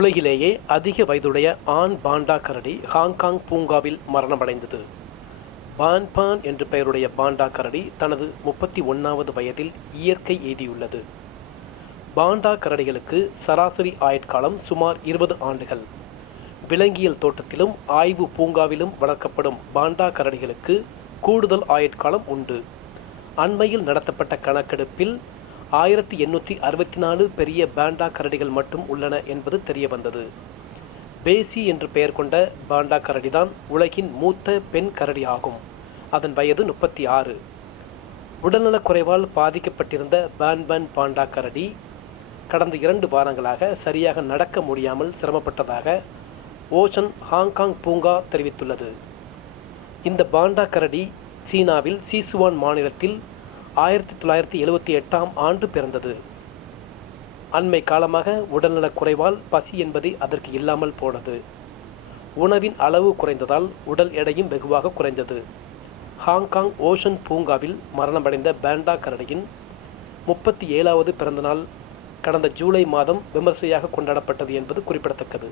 உலகிலேயே அதிக வயதுடைய ஆண் பாண்டா கரடி ஹாங்காங் பூங்காவில் மரணமடைந்தது. பான்பான் என்று பெயருடைய பாண்டா கரடி தனது 31வது வயதில் இயற்கை எய்தியுள்ளது. பாண்டா கரடிகளுக்கு சராசரி ஆயுட்காலம் சுமார் 20 ஆண்டுகள். விலங்கியல் தோட்டத்திலும் ஆய்வு பூங்காவிலும் வளர்க்கப்படும் பாண்டா கரடிகளுக்கு கூடுதல் ஆயுட்காலம் உண்டு. அண்மையில் நடத்தப்பட்ட கணக்கெடுப்பில் 1864 பெரிய பாண்டா கரடிகள் மட்டும் உள்ளன என்பது தெரியவந்தது. பேசி என்று பெயர் கொண்ட பாண்டா கரடிதான் உலகின் மூத்த பெண் கரடி ஆகும். அதன் வயது 36. உடல்நலக்குறைவால் பாதிக்கப்பட்டிருந்த பான்பன் பாண்டா கரடி கடந்த 2 வாரங்களாக சரியாக நடக்க முடியாமல் சிரமப்பட்டதாக ஓஷன் ஹாங்காங் பூங்கா தெரிவித்துள்ளது. இந்த பாண்டா கரடி சீனாவில் சீசுவான் மாநிலத்தில் 1978ஆம் ஆண்டு பிறந்தது. அண்மை காலமாக உடல்நலக் குறைவால் பசி என்பது அதற்கு இல்லாமல் போனது. உணவின் அளவு குறைந்ததால் உடல் எடையும் வெகுவாக குறைந்தது. ஹாங்காங் ஓஷன் பூங்காவில் மரணமடைந்த பாண்டா கரடியின் 37வது பிறந்தநாள் கடந்த ஜூலை மாதம் விமர்சையாக கொண்டாடப்பட்டது என்பது குறிப்பிடத்தக்கது.